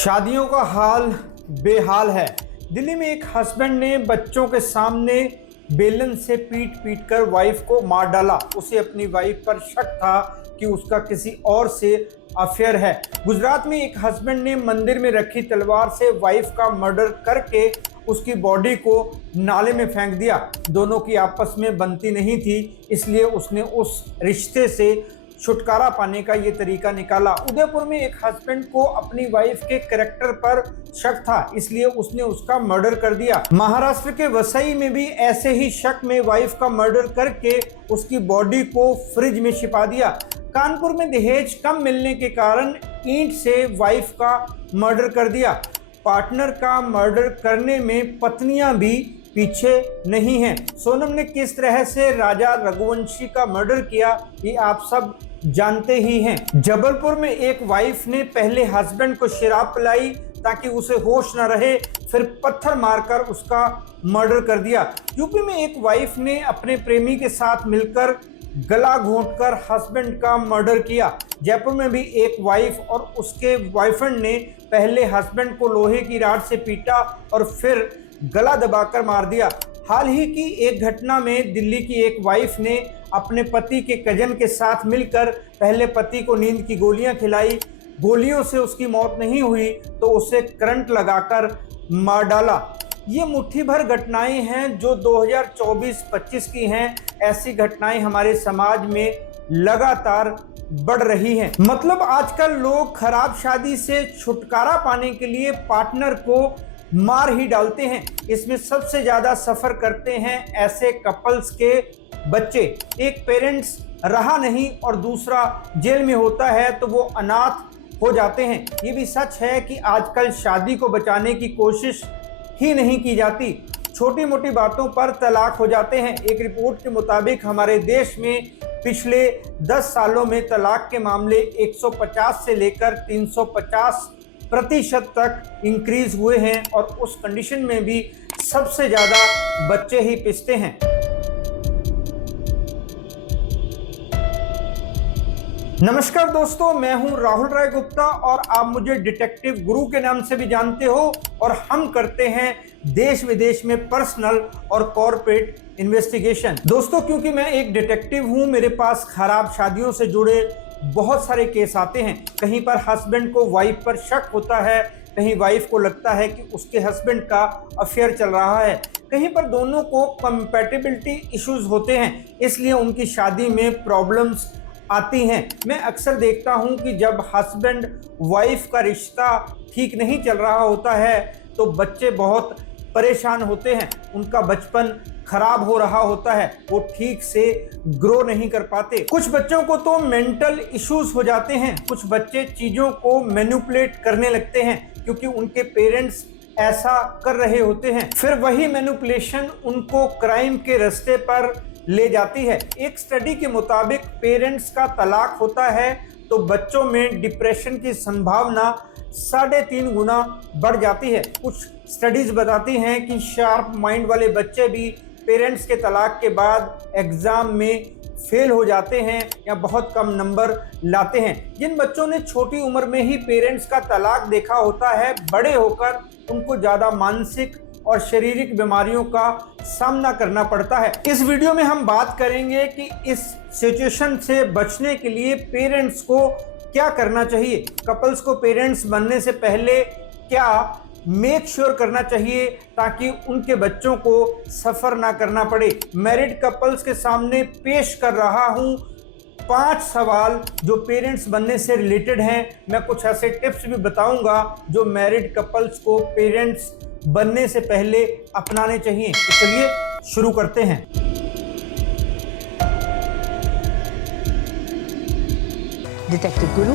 शादियों का हाल बेहाल है। दिल्ली में एक हस्बैंड ने बच्चों के सामने बेलन से पीट पीट कर वाइफ को मार डाला। उसे अपनी वाइफ पर शक था कि उसका किसी और से अफेयर है। गुजरात में एक हस्बैंड ने मंदिर में रखी तलवार से वाइफ का मर्डर करके उसकी बॉडी को नाले में फेंक दिया। दोनों की आपस में बनती नहीं थी, इसलिए उसने उस रिश्ते से छुटकारा पाने का ये तरीका निकाला। उदयपुर में एक हस्बैंड को अपनी वाइफ के कैरेक्टर पर शक था, इसलिए उसने उसका मर्डर कर दिया। महाराष्ट्र के वसई में भी ऐसे ही शक में वाइफ का मर्डर करके उसकी बॉडी को फ्रिज में छिपा दिया। कानपुर में दहेज कम मिलने के कारण ईंट से वाइफ का मर्डर कर दिया। पार्टनर का मर्डर करने में पत्नियां भी पीछे नहीं हैं। सोनम ने किस तरह से राजा रघुवंशी का मर्डर किया, ये आप सब जानते ही हैं। जबलपुर में एक वाइफ ने पहले हस्बैंड को शराब पिलाई ताकि उसे होश न रहे, फिर पत्थर मारकर उसका मर्डर कर दिया। यूपी में एक वाइफ ने अपने प्रेमी के साथ मिलकर गला घोंटकर हस्बैंड का मर्डर किया। जयपुर में भी एक वाइफ और उसके बॉयफ्रेंड ने पहले हस्बैंड को लोहे की रॉड से पीटा और फिर गला दबाकर मार दिया। हाल ही की एक घटना में दिल्ली की एक वाइफ ने अपने पति के कजन के साथ मिलकर पहले पति को नींद की गोलियां खिलाई। गोलियों से उसकी मौत नहीं हुई तो उसे करंट लगाकर मार डाला। ये मुट्ठी भर घटनाएं हैं जो 2024-25 की हैं। ऐसी घटनाएं हमारे समाज में लगातार बढ़ रही हैं। मतलब आजकल लोग खराब शादी से छुटकारा पाने के लिए पार्टनर को मार ही डालते हैं। इसमें सबसे ज्यादा सफर करते हैं ऐसे कपल्स के बच्चे। एक पेरेंट्स रहा नहीं और दूसरा जेल में होता है तो वो अनाथ हो जाते हैं। ये भी सच है कि आजकल शादी को बचाने की कोशिश ही नहीं की जाती। छोटी मोटी बातों पर तलाक हो जाते हैं। एक रिपोर्ट के मुताबिक हमारे देश में पिछले 10 सालों में तलाक के मामले 150 से लेकर 350% तक इंक्रीज हुए हैं और उस कंडीशन में भी सबसे ज़्यादा बच्चे ही पिसते हैं। नमस्कार दोस्तों, मैं हूं राहुल राय गुप्ता और आप मुझे डिटेक्टिव गुरु के नाम से भी जानते हो और हम करते हैं देश विदेश में पर्सनल और कॉर्पोरेट इन्वेस्टिगेशन। दोस्तों, क्योंकि मैं एक डिटेक्टिव हूं, मेरे पास खराब शादियों से जुड़े बहुत सारे केस आते हैं। कहीं पर हस्बैंड को वाइफ पर शक होता है, कहीं वाइफ को लगता है कि उसके हस्बैंड का अफेयर चल रहा है, कहीं पर दोनों को कंपैटिबिलिटी इश्यूज होते हैं, इसलिए उनकी शादी में प्रॉब्लम्स आती हैं। मैं अक्सर देखता हूं कि जब हस्बैंड वाइफ का रिश्ता ठीक नहीं चल रहा होता है तो बच्चे बहुत परेशान होते हैं। उनका बचपन खराब हो रहा होता है, वो ठीक से ग्रो नहीं कर पाते। कुछ बच्चों को तो मेंटल इश्यूज हो जाते हैं। कुछ बच्चे चीज़ों को मैनिपुलेट करने लगते हैं क्योंकि उनके पेरेंट्स ऐसा कर रहे होते हैं। फिर वही मैनिपुलेशन उनको क्राइम के रास्ते पर ले जाती है। एक स्टडी के मुताबिक पेरेंट्स का तलाक होता है तो बच्चों में डिप्रेशन की संभावना 3.5 गुना बढ़ जाती है। कुछ स्टडीज बताती हैं कि शार्प माइंड वाले बच्चे भी पेरेंट्स के तलाक के बाद एग्जाम में फेल हो जाते हैं या बहुत कम नंबर लाते हैं। जिन बच्चों ने छोटी उम्र में ही पेरेंट्स का तलाक देखा होता है, बड़े होकर उनको ज़्यादा मानसिक और शारीरिक बीमारियों का सामना करना पड़ता है। इस वीडियो में हम बात करेंगे कि इस सिचुएशन से बचने के लिए पेरेंट्स को क्या करना चाहिए। कपल्स को पेरेंट्स बनने से पहले क्या मेक श्योर करना चाहिए ताकि उनके बच्चों को सफ़र ना करना पड़े। मैरिड कपल्स के सामने पेश कर रहा हूँ 5 सवाल जो पेरेंट्स बनने से रिलेटेड हैं। मैं कुछ ऐसे टिप्स भी बताऊंगा जो मैरिड कपल्स को पेरेंट्स बनने से पहले अपनाने चाहिए। तो चलिए शुरू करते हैं। डिटेक्टिव गुरु